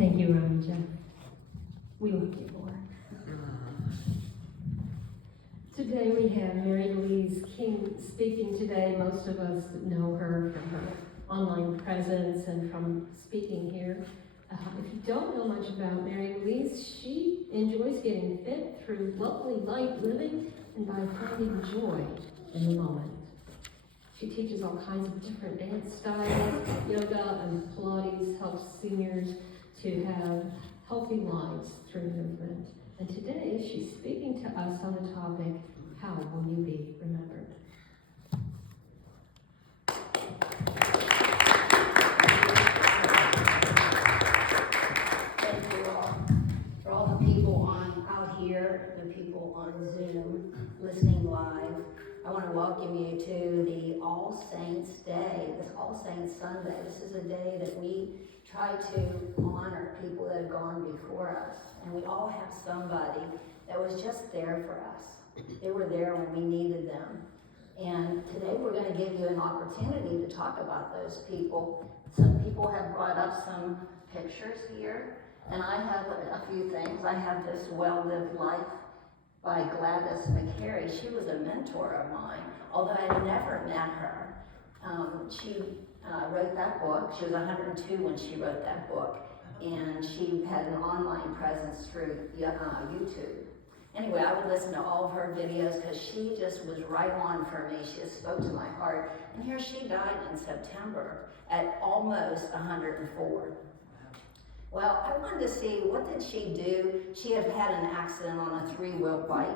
Thank you, Ronnie Jeff. We love you, boy. Today we have Mary Louise King speaking today. Most of us know her from her online presence and from speaking here. If you don't know much about Mary Louise, she enjoys getting fit through lovely light living and by finding joy in the moment. She teaches all kinds of different dance styles. Yoga and Pilates helps seniors to have healthy lives through movement. And today she's speaking to us on the topic, how will you be remembered? Thank you all. For all the people out here, the people on Zoom, listening live, I want to welcome you to the All Saints Day, this All Saints Sunday. This is a day that we try to honor people that have gone before us. And we all have somebody that was just there for us. They were there when we needed them. And today we're going to give you an opportunity to talk about those people. Some people have brought up some pictures here, and I have a few things. I have this Well-Lived Life by Gladys McCary. She was a mentor of mine, although I had never met her. She wrote that book. She was 102 when she wrote that book, and she had an online presence through YouTube. Anyway, I would listen to all of her videos because she just was right on for me. She just spoke to my heart. And here she died in September at almost 104. Well, I wanted to see, what did she do? She had had an accident on a 3-wheel bike,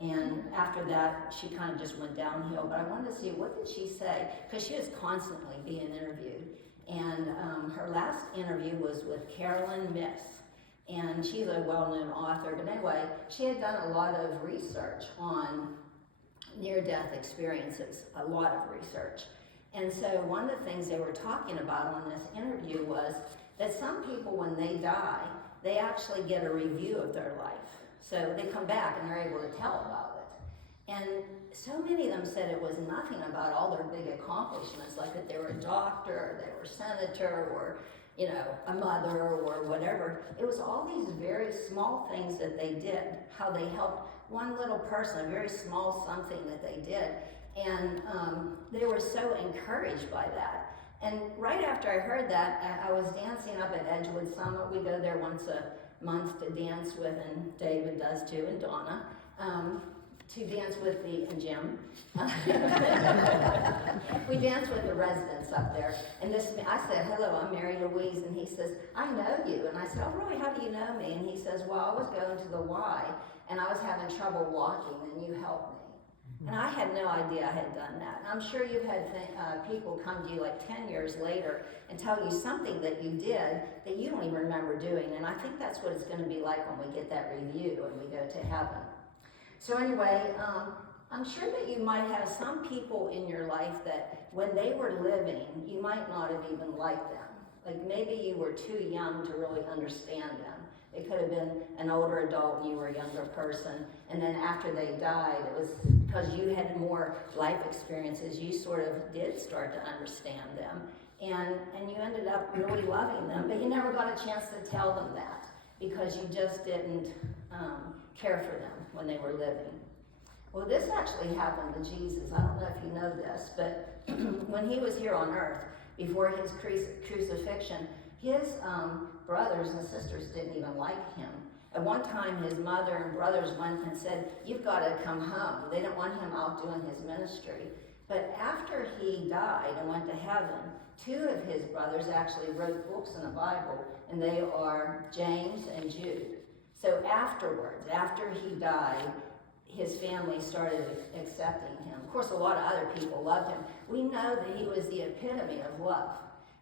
and after that, she kind of just went downhill. But I wanted to see, what did she say? Because she was constantly being interviewed. And her last interview was with Carolyn Myss. And she's a well-known author, but anyway, she had done a lot of research on near-death experiences, a lot of research. And so one of the things they were talking about on this interview was that some people, when they die, they actually get a review of their life. So they come back and they're able to tell about it. And so many of them said it was nothing about all their big accomplishments, like that they were a doctor, or they were a senator, or a mother or whatever. It was all these very small things that they did, how they helped one little person, a very small something that they did. And they were so encouraged by that. And right after I heard that, I was dancing up at Edgewood Summit. We go there once a month to dance with, and David does too, and Donna. To dance with and Jim. We danced with the residents up there. And I said, hello, I'm Mary Louise. And he says, I know you. And I said, oh, really, how do you know me? And he says, well, I was going to the Y, and I was having trouble walking, and you helped me. And I had no idea I had done that. And I'm sure you've had people come to you like 10 years later and tell you something that you did that you don't even remember doing. And I think that's what it's going to be like when we get that review and we go to heaven. So anyway, I'm sure that you might have some people in your life that when they were living, you might not have even liked them. Like maybe you were too young to really understand them. It could have been an older adult and you were a younger person. And then after they died, it was because you had more life experiences, you sort of did start to understand them. And you ended up really loving them, but you never got a chance to tell them that because you just didn't care for them when they were living. Well, this actually happened to Jesus. I don't know if you know this, but when he was here on earth, before his crucifixion, his brothers and sisters didn't even like him. At one time, his mother and brothers went and said, you've got to come home. They didn't want him out doing his ministry. But after he died and went to heaven, 2 of his brothers actually wrote books in the Bible, and they are James and Jude. So afterwards, after he died, his family started accepting him. Of course, a lot of other people loved him. We know that he was the epitome of love.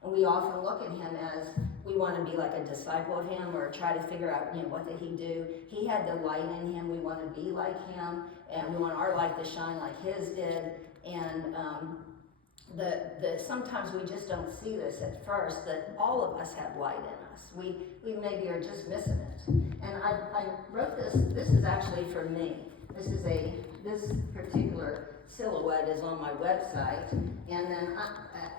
And we often look at him as we want to be like a disciple of him or try to figure out, what did he do? He had the light in him. We want to be like him, and we want our light to shine like his did. And sometimes we just don't see this at first, that all of us have light in us. We maybe are just missing it. And I wrote this is actually for me. this particular silhouette is on my website, and then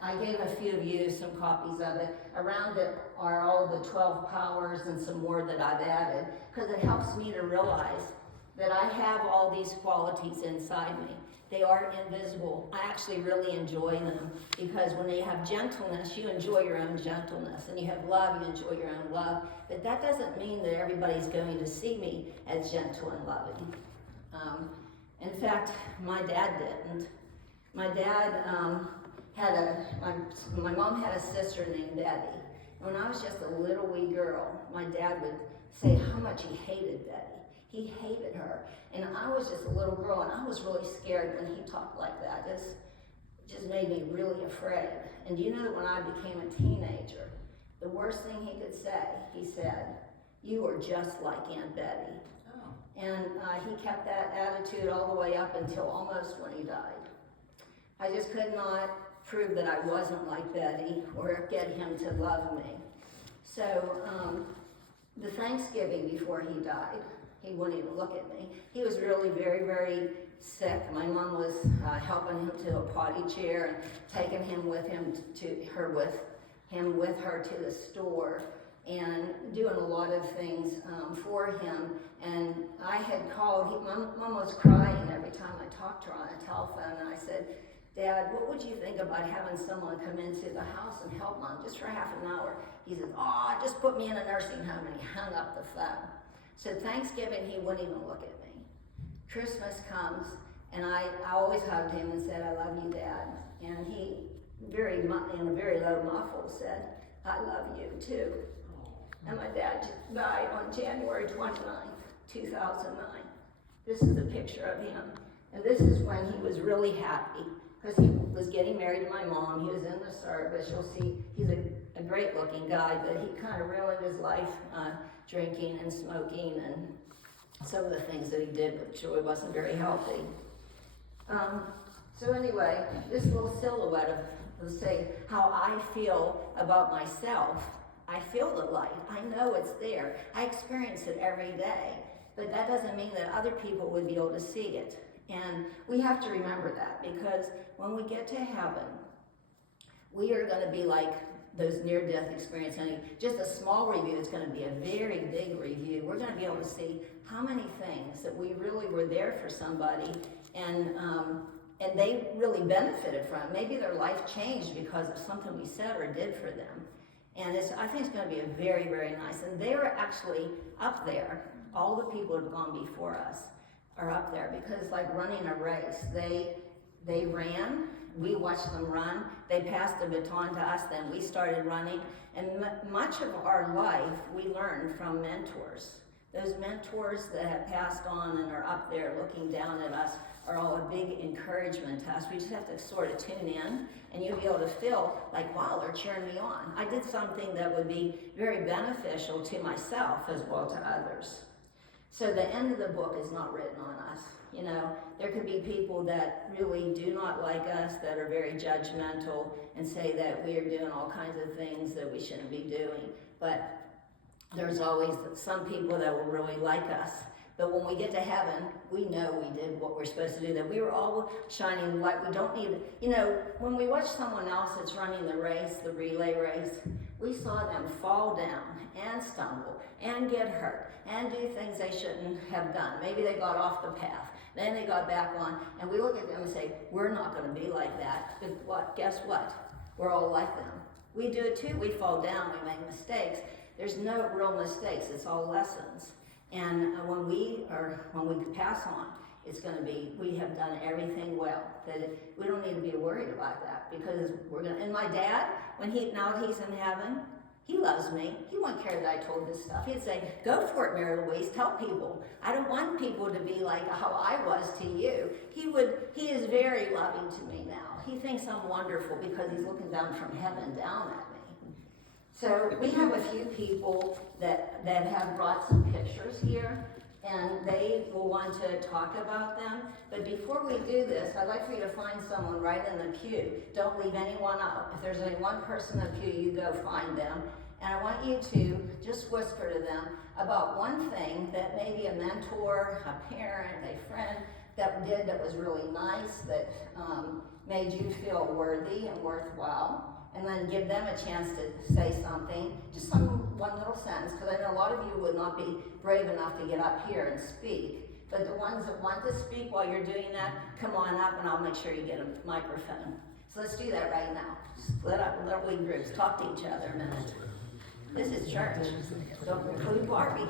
I gave a few of you some copies of it. Around it are all the 12 powers and some more that I've added, because it helps me to realize that I have all these qualities inside me. They are invisible. I actually really enjoy them, because when you have gentleness, you enjoy your own gentleness, and you have love, you enjoy your own love. But that doesn't mean that everybody's going to see me as gentle and loving. In fact, my dad didn't. My dad my mom had a sister named Betty. And when I was just a little wee girl, my dad would say how much he hated Betty. He hated her. And I was just a little girl, and I was really scared when he talked like that. It just made me really afraid. And you know that when I became a teenager, the worst thing he could say, he said, "You are just like Aunt Betty." And he kept that attitude all the way up until almost when he died. I just could not prove that I wasn't like Betty or get him to love me. So the Thanksgiving before he died, he wouldn't even look at me. He was really very, very sick. My mom was helping him to a potty chair and taking him with her to the store, and doing a lot of things for him. And I had called, Mom was crying every time I talked to her on the telephone, and I said, "Dad, what would you think about having someone come into the house and help Mom just for half an hour?" He said, "Oh, just put me in a nursing home," and he hung up the phone. So Thanksgiving, he wouldn't even look at me. Christmas comes, and I always hugged him and said, "I love you, Dad." And he, in a very low muffle, said, "I love you too." And my dad died on January 29th, 2009. This is a picture of him. And this is when he was really happy, because he was getting married to my mom. He was in the service. You'll see he's a great looking guy, but he kind of ruined his life drinking and smoking and some of the things that he did, which really wasn't very healthy. So anyway, this little silhouette of say how I feel about myself. I feel the light. I know it's there. I experience it every day. But that doesn't mean that other people would be able to see it. And we have to remember that, because when we get to heaven, we are going to be like those near-death experiences. And just a small review is going to be a very big review. We're going to be able to see how many things that we really were there for somebody, and they really benefited from it. Maybe their life changed because of something we said or did for them. And I think it's going to be a very, very nice. And they are actually up there. All the people who have gone before us are up there, because like running a race, they ran, we watched them run, they passed the baton to us, then we started running. And much of our life we learned from mentors. Those mentors that have passed on and are up there looking down at us are all a big encouragement to us. We just have to sort of tune in, and you'll be able to feel like, wow, they're cheering me on. I did something that would be very beneficial to myself as well to others. So the end of the book is not written on us. You know, there could be people that really do not like us, that are very judgmental and say that we are doing all kinds of things that we shouldn't be doing. But there's always some people that will really like us. But when we get to heaven, we know we did what we're supposed to do, that we were all shining light. We don't need, you know, when we watch someone else that's running the race, the relay race, we saw them fall down and stumble and get hurt and do things they shouldn't have done. Maybe they got off the path, then they got back on, and we look at them and say, we're not going to be like that. But what? Guess what? We're all like them. We do it too. We fall down, we make mistakes. There's no real mistakes. It's all lessons. And when we pass on, it's going to be, we have done everything well. We don't need to be worried about that, because we're going to, and my dad, now he's in heaven, he loves me. He won't care that I told this stuff. He'd say, go for it, Mary Louise, tell people. I don't want people to be like how I was to you. He is very loving to me now. He thinks I'm wonderful because he's looking down from heaven down at me. So we have a few people that have brought some pictures here, and they will want to talk about them. But before we do this, I'd like for you to find someone right in the pew. Don't leave anyone out. If there's only one person in the pew, you go find them. And I want you to just whisper to them about one thing that maybe a mentor, a parent, a friend that did that was really nice, that made you feel worthy and worthwhile. And then give them a chance to say something, just one little sentence, because I know a lot of you would not be brave enough to get up here and speak. But the ones that want to speak while you're doing that, come on up and I'll make sure you get a microphone. So let's do that right now. Split up in little wee groups, talk to each other a minute. This is church. Don't include Barbie.